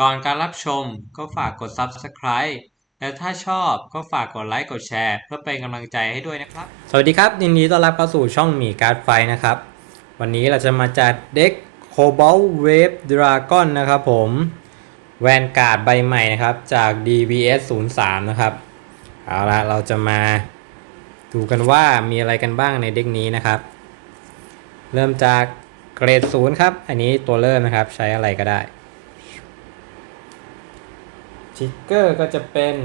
ก่อนการรับชมก็ฝากกด Subscribe และถ้าชอบก็ฝากกดไลค์กดแชร์ เพื่อเป็นกำลังใจให้ด้วยนะครับ สวัสดีครับยินดีต้อนรับเข้าสู่ช่องหมีการ์ดไฟนะครับ วันนี้เราจะมาจัดเด็ก Cobalt Wave Dragon นะครับผมแวนการ์ดใบใหม่นะครับจาก DVS 03นะครับเอาละเราจะมาดูกันว่ามีอะไรกันบ้างในเด็กนี้นะครับ เริ่มจากเกรดศูนย์ครับ อันนี้ตัวเริ่มนะครับใช้อะไรก็ได้ ทิกเกอร์ก็จะเป็น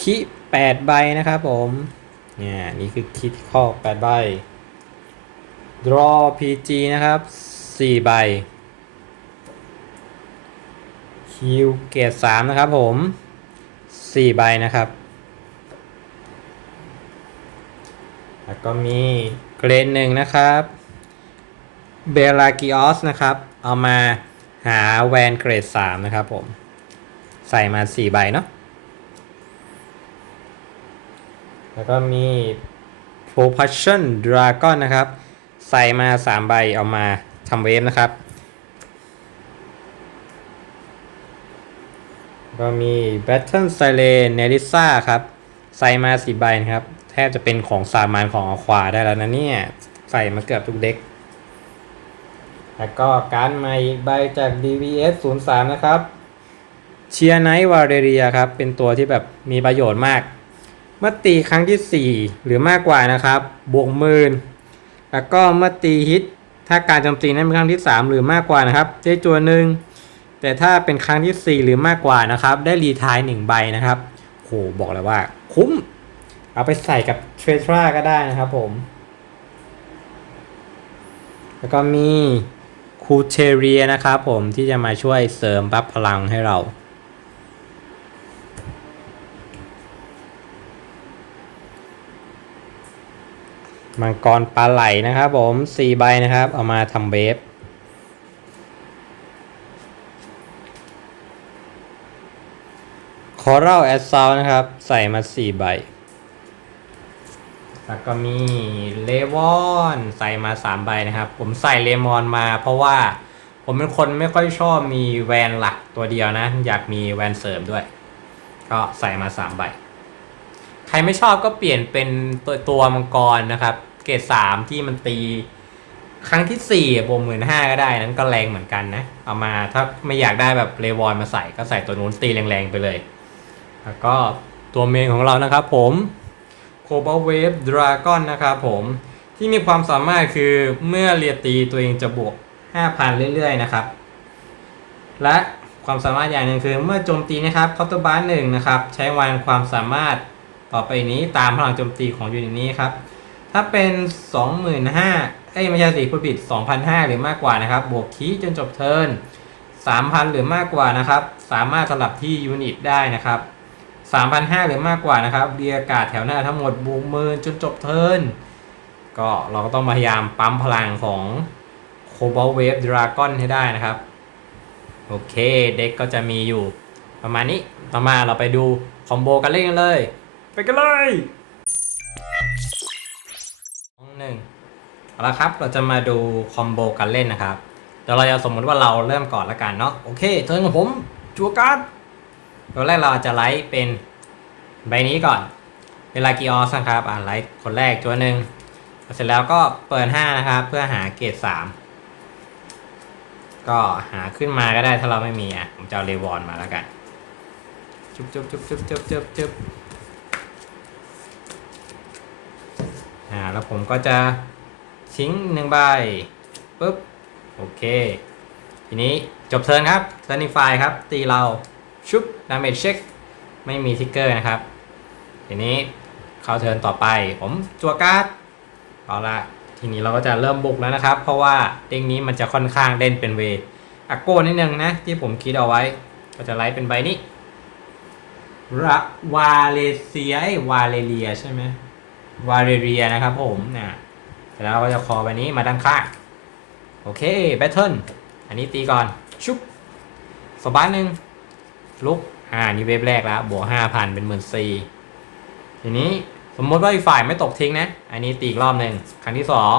คิ8ใบนะครับผม เนี่ยนี่คือคิดข้อ8ใบ draw PG นะครับ4ใบคิวเกรด3นะครับผม4ใบนะครับ แล้วก็มีเกรดหนึ่งนะครับเบลากิออสนะครับ เอามาหาแวนเกรด3นะครับผม ใส่มา4ใบเนาะแล้วก็มี Propulsion Dragon นะครับ ใส่มา3ใบเอามาทำเวฟนะครับ ก็มี Battle Siren n e r i s a ครับ ใส่มา4ใบนะครับ แทบจะเป็นของสามานของอควาได้แล้วนะเนี่ย ใส่มาเกือบทุกเด็กแล้วก็การใหม่ใบจาก DVS 03 นะครับ เชียร์ไนท์วาเรเรียครับ เป็นตัวที่แบบมีประโยชน์มาก เมื่อตีครั้งที่ 4 หรือมากกว่านะครับ บวกหมื่นแล้วก็เมื่อตีฮิต ถ้าการโจมตีนั้นเป็นครั้งที่ 3 หรือมากกว่านะครับ ได้จัวหนึ่งแต่ถ้าเป็นครั้งที่ 4 หรือมากกว่านะครับ ได้รีทาย1ใบนะครับโหบอกเลยว่า คุ้ม เอาไปใส่กับเทรทราก็ได้นะครับผม แล้วก็มีคูเทเรียนะครับผมที่จะมาช่วยเสริมบัฟพลังให้เรา มังกรปลาไหลนะครับผมสี่ใบนะครับ เอามาทำเบฟคอรัลแอสซาวนะครับ ใส่มาสี่ใบ แล้วก็มีเลวอนใส่มาสามใบนะครับ ผมใส่เลมอนมาเพราะว่าผมเป็นคนไม่ค่อยชอบมีแวนหลักตัวเดียวนะ อยากมีแวนเสริมด้วย ก็ใส่มาสามใบ ใครไม่ชอบก็เปลี่ยนเป็นตัวตัวมังกรนะครับ เกรดสามที่มันตี ครั้งที่สี่บวกหมื่นห้าก็ได้นั้นก็แรงเหมือนกันนะ เอามาถ้าไม่อยากได้แบบเลวอนมาใส่ก็ใส่ตัวนู้นตีแรงๆไปเลย แล้วก็ตัวเมนของเรานะครับผม c o b a l Wave Dragon นะครับผมที่มีความสามารถคือเมื่อเรียตีตัวเองจะบวก 5,000 เรื่อยๆนะครับ และความสามารถอย่างหนึ่งคือเมื่อโจมตีนะครับเคาน์เตอร์บาร์หนึ่งนะครับ ใช้วันความสามารถต่อไปนี้ตามพลังโจมตีของยูนิตนี้ครับ ถ้าเป็น25,000เอ้ยไม่ใช่สิผู้ผิด2,500หรือมากกว่านะครับ บวกคีจนจบเทิร์น3,000หรือมากกว่านะครับ สามารถสลับที่ยูนิตได้นะครับ3,500หรือมากกว่านะครับเรียกาศแถวหน้าทั้งหมดบวกมื่นจนจบเทิร์นก็เราก็ต้องพยายามปั๊มพลังของ Cobalt Wave Dragon ให้ได้นะครับ โอเคเด็กก็จะมีอยู่ประมาณนี้ ต่อมาเราไปดูคอมโบกันเล่นกันเลย ไปกันเลย หนึ่งเอาละครับ เราจะมาดูคอมโบการเล่นนะครับเดี๋ยวเราจะสมมติว่าเราเริ่มก่อนละกันเนาะโอเคเทิร์นของผมจัวการ์ดตัวแรกเราจะไลท์เป็นใบนี้ก่อน เวลากีออสนะครับอ่าไลท์คนแรกตัวหนึ่งเสร็จแล้วก็เปิด5นะครับ เพื่อหาเกรด3ก็หาขึ้นมาก็ได้ถ้าเราไม่มีอะผมจะเอาเลวอนมาแล้วกัน จุ๊บจุ๊บจุ๊บจุ๊บจุ๊บจุ๊บจุ๊บอ่า แล้วผมก็จะทิ้งหนึ่งใบปุ๊บโอเค ทีนี้จบเทิร์นครับเทิร์นนิฟายครับ ตีเราชุบดาเมจเช็คไม่มีทิกเกอร์นะครับ ทีนี้เข้าเทิร์นต่อไป ผมจัวการ์ดเอาละทีนี้เราก็จะเริ่มบุกแล้วนะครับ เพราะว่าเด้งนี้มันจะค่อนข้างเล่นเป็นเวอากโก้นิดนึงนะ ที่ผมคิดเอาไว้ ก็จะไลฟ์เป็นใบนี้ระวาเลเซียวาเลเรียใช่ไหม วาเรียนะครับผมนะเสร็จแล้วเราก็จะคอใบนี้มาด้านข้างโอเคแบทเทิลอันนี้ตีก่อน ชุบสบายหนึ่งลุกอ่านี่เว็บแรกแล้วบวกห้าพันเป็นหมื่นสี่ทีนี้สมมติว่าอีกฝ่ายไม่ตกทิ้งนะ อันนี้ตีอีกรอบหนึ่งครั้งที่สอง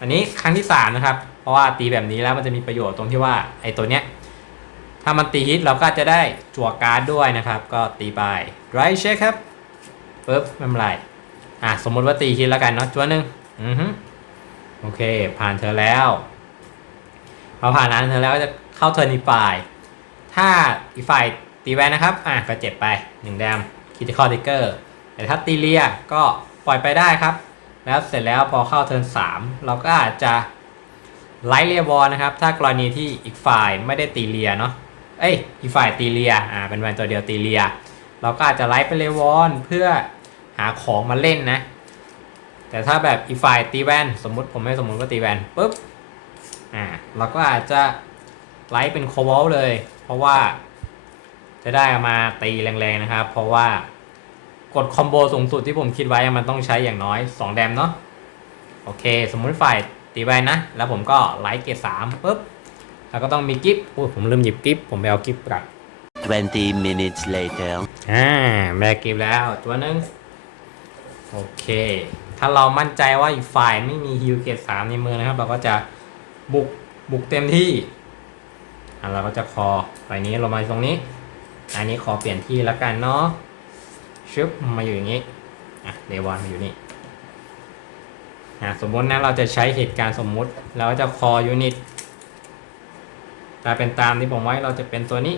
อันนี้ครั้งที่สามนะครับ เพราะว่าตีแบบนี้แล้วมันจะมีประโยชน์ตรงที่ว่าไอ้ตัวเนี้ยถ้ามันตีฮิตเราก็จะได้จั่วการ์ดด้วยนะครับ ก็ตีไปไรเช็คครับปึ๊บไม่เป็นไร อะสมมติว่าตีฮิตแล้วกันเนาะจั่วหนึ่งอือฮึโอเค ผ่านเธอแล้วพอผ่านนั้นเธอแล้วก็จะเข้าเทิร์นอีฝ่ายถ้าอีฝ่ายตีแวนนะครับ อะก็เจ็บไปหนึ่งแดมคิติคอติเกอร์แต่ถ้าตีเลียก็ปล่อยไปได้ครับ แล้วเสร็จแล้วพอเข้าเทิร์นสามเราก็อาจจะไลท์เรียบอลนะครับ ถ้ากรณีที่อีกฝ่ายไม่ได้ตีเลียเนาะเอ้ยอีกฝ่ายตีเลียอ่าเป็นแวนตัวเดียวตีเลีย เราก็อาจจะไลฟ์ไปเลยวอนเพื่อ หาของมาเล่นนะ แต่ถ้าแบบอีกฝ่ายตีแวนสมมุติผมไม่สมมุติว่าตีแวนปุ๊บอ่าเราก็อาจจะไลฟ์เป็นโคบอลเลย เพราะว่าจะได้เอามาตีแรงๆนะครับ เพราะว่ากดคอมโบสูงสุดที่ผมคิดไว้มันต้องใช้อย่างน้อย 2 แดมเนาะโอเค สมมุติฝ่ายตีแวนนะ แล้วผมก็ไลฟ์เกตสามปุ๊บแล้วก็ต้องมีกิฟต์โอ้ยผมลืมหยิบกิฟต์ผมไปเอากิฟต์กลับ20 minutes later. อ่าแบกกิฟต์แล้วตัวหนึง โอเค ถ้าเรามั่นใจว่าอีกฝ่ายไม่มีฮิวเกตสามในมือนะครับ เราก็จะบุกบุกเต็มที่อะเราก็จะคอใบนี้ลงมาตรงนี้ อันนี้ขอเปลี่ยนที่แล้วกันเนาะชึบมาอยู่อย่างนี้อะเดวอนมาอยู่นี่อะสมมตินะเราจะใช้เหตุการณ์สมมุติเราก็จะคอยูนิตถ้าเป็นตามที่ผมไว้เราจะเป็นตัวนี้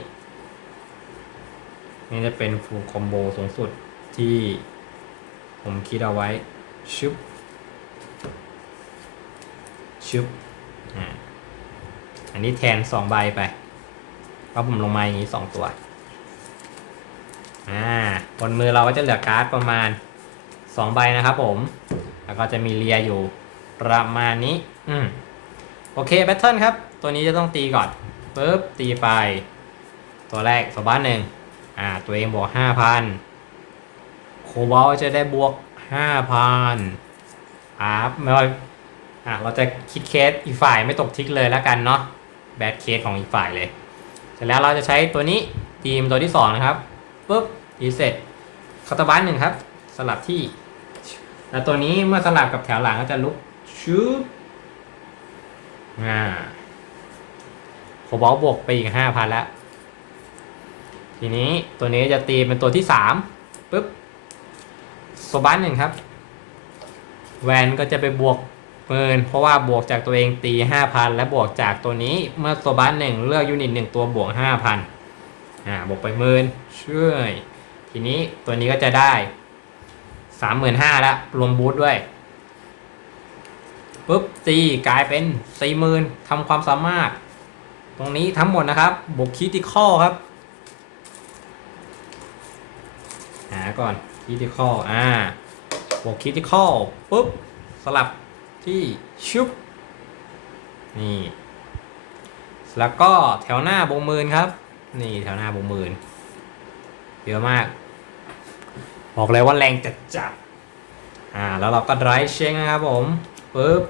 นี่จะเป็นฟูลคอมโบสูงสุดที่ ผมคิดเอาไว้ชึบชึบอ่าอันนี้แทนสองใบไปเพราะผมลงมาอย่างนี้สองตัว อ่า บนมือเราก็จะเหลือการ์ดประมาณสองใบนะครับผม แล้วก็จะมีเลียอยู่ประมาณนี้ อืม โอเคแพทเทิร์ครับ ตัวนี้จะต้องตีก่อนปุ๊บตีไป ตัวแรกสบ้านหนึ่งอ่า ตัวเองบวกห้าพัน โคบอลจะได้บวกห้าพันอาร์ไม่ว่าอ่าเราจะคิดเคสอีกฝ่ายไม่ตกทิกเลยแล้วกันเนาะแบดเคสของอีกฝ่ายเลย เสร็จแล้วเราจะใช้ตัวนี้ทีมตัวที่สองนะครับปุ๊บทีเสร็จคาตาบ้านหนึ่งครับ สลับที่ แล้วตัวนี้เมื่อสลับกับแถวหลังก็จะลุกชุบอ่าโคบอลบวกไปอีกห้าพันแล้ว ทีนี้ตัวนี้จะตีเป็นตัวที่สามปุ๊บ โซบันหนึ่งครับ แวนก็จะไปบวกเมินเพราะว่าบวกจากตัวเองตีห้าพันและบวกจากตัวนี้เมื่อโซบันหนึ่งเลือกยูนิตหนึ่งตัวบวกห้าพันอ่าบวกไปหมื่นช่วยทีนี้ตัวนี้ก็จะได้สามหมื่นห้าแล้วรวมบูทด้วยปุ๊บตีกลายเป็นสี่หมื่นทำความสามารถ ตรงนี้ทั้งหมดนะครับบวกคิติคอครับ หาก่อน คิติคอลอ่าบวกคิติคอลปุ๊บ สลับที่ชุบนี่ แล้วก็แถวหน้าบงมืนครับ นี่แถวหน้าบงมืนเยอะมาก บอกเลยว่าแรงจัดจัดอ่า แล้วเราก็ไดรฟ์เช็คนะครับผมปุ๊บ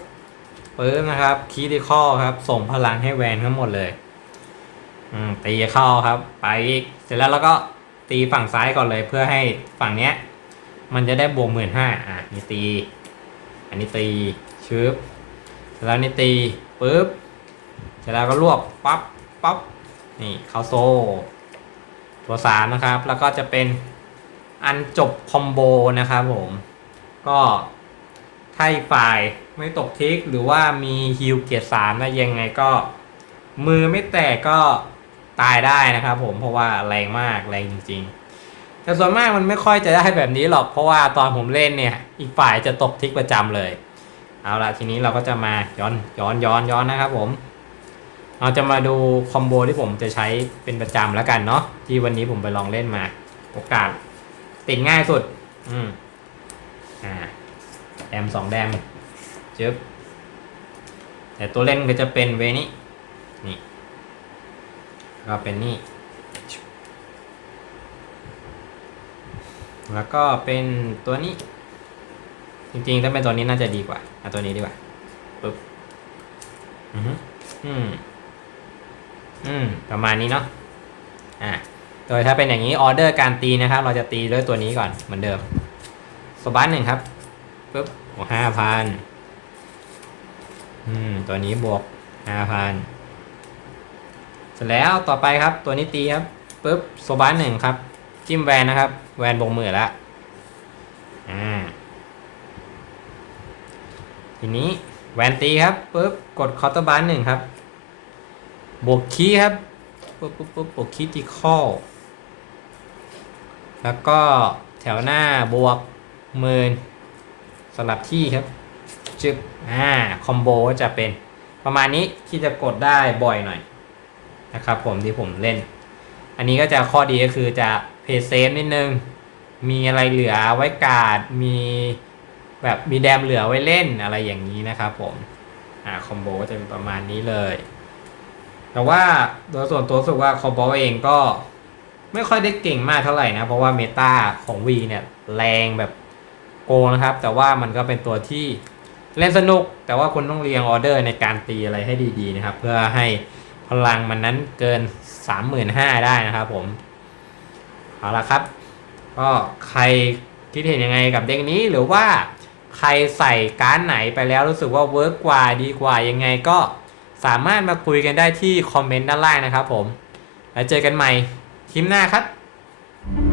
ปึ๊บนะครับคีติคอลครับ ส่งพลังให้แวนทั้งหมดเลย อืมตีเข้าครับ ไปอีก เสร็จแล้วเราก็ ตีฝั่งซ้ายก่อนเลยเพื่อให้ฝั่งเนี้ย มันจะได้บวกหมื่นห้าอะนี่ตี อันนี้ตีชึบเสร็จแล้วนี่ตีปึ๊บเสร็จแล้วก็รวบปั๊บปั๊บนี่เข้าโซ่ตัวสามนะครับ แล้วก็จะเป็นอันจบคอมโบนะครับผม ก็ถ้าอีกฝ่ายไม่ตกทิกหรือว่ามีฮิลเกียร์สามนะยังไงก็ มือไม่แตกก็ ตายได้นะครับ ผมเพราะว่าแรงมากแรงจริง ๆ แต่ส่วนมากมันไม่ค่อยจะได้แบบนี้หรอกเพราะว่าตอนผมเล่นเนี่ย อีกฝ่ายจะตกทิกประจำเลย เอาละทีนี้เราก็จะมาย้อนย้อนย้อนย้อนนะครับผมเราจะมาดูคอมโบที่ผมจะใช้เป็นประจำแล้วกันเนาะที่วันนี้ผมไปลองเล่นมา โอกาสติดง่ายสุด อืมอ่าแดมสองแดมจึ๊บแต่ตัวเล่นก็จะเป็นเวนี้ ก็เป็นนี่ แล้วก็เป็นตัวนี้ จริงๆ ถ้าเป็นตัวนี้น่าจะดีกว่าเอาตัวนี้ดีกว่าปึ๊บอืออืมอืมประมาณนี้เนาะอ่าโดยถ้าเป็นอย่างนี้ออเดอร์การตีนะครับ เราจะตีด้วยตัวนี้ก่อนเหมือนเดิมสบันหนึ่งครับปุ๊บห้าพันอืมตัวนี้บวกห้าพัน ร็จแล้วต่อไปครับตัวนี้ตีครับปุ๊บโซบาหนึ่งครับ จิ้มแวนนะครับ แวนบงมือแล้วอ่าทีนี้แวนตีครับปุ๊บกดคอร์ตบาร์หนึ่งครับ บวกคีครับปุ๊บปุ๊บปุ๊บบวกคีย์ติคอลแล้วก็แถวหน้าบวกหมื่นสลับที่ครับจึบอ่าคอมโบก็จะเป็นประมาณนี้ที่จะกดได้บ่อยหน่อย นะครับผมที่ผมเล่น อันนี้ก็จะข้อดีก็คือจะเพย์เซฟนิดนึง มีอะไรเหลือไว้กาด มีแบบมีแดมเหลือไว้เล่นอะไรอย่างนี้นะครับผม อ่าคอมโบก็จะเป็นประมาณนี้เลย แต่ว่าโดยส่วนตัวสุกว่าคอมโบเองก็ไม่ค่อยได้เก่งมากเท่าไหร่นะ เพราะว่าเมตาของ V เนี่ยแรงแบบโกนะครับ แต่ว่ามันก็เป็นตัวที่เล่นสนุก แต่ว่าคุณต้องเรียงออเดอร์ในการตีอะไรให้ดีๆนะครับ เพื่อให้ พลังมันนั้นเกิน 35,000 ได้นะครับผม เอาละครับ ก็ใครคิดเห็นยังไงกับเด็กนี้หรือว่าใครใส่การ์ดไหนไปแล้วรู้สึกว่าเวิร์กกว่าดีกว่ายังไงก็สามารถมาคุยกันได้ที่คอมเมนต์ด้านล่างนะครับผม แล้วเจอกันใหม่คลิปหน้าครับ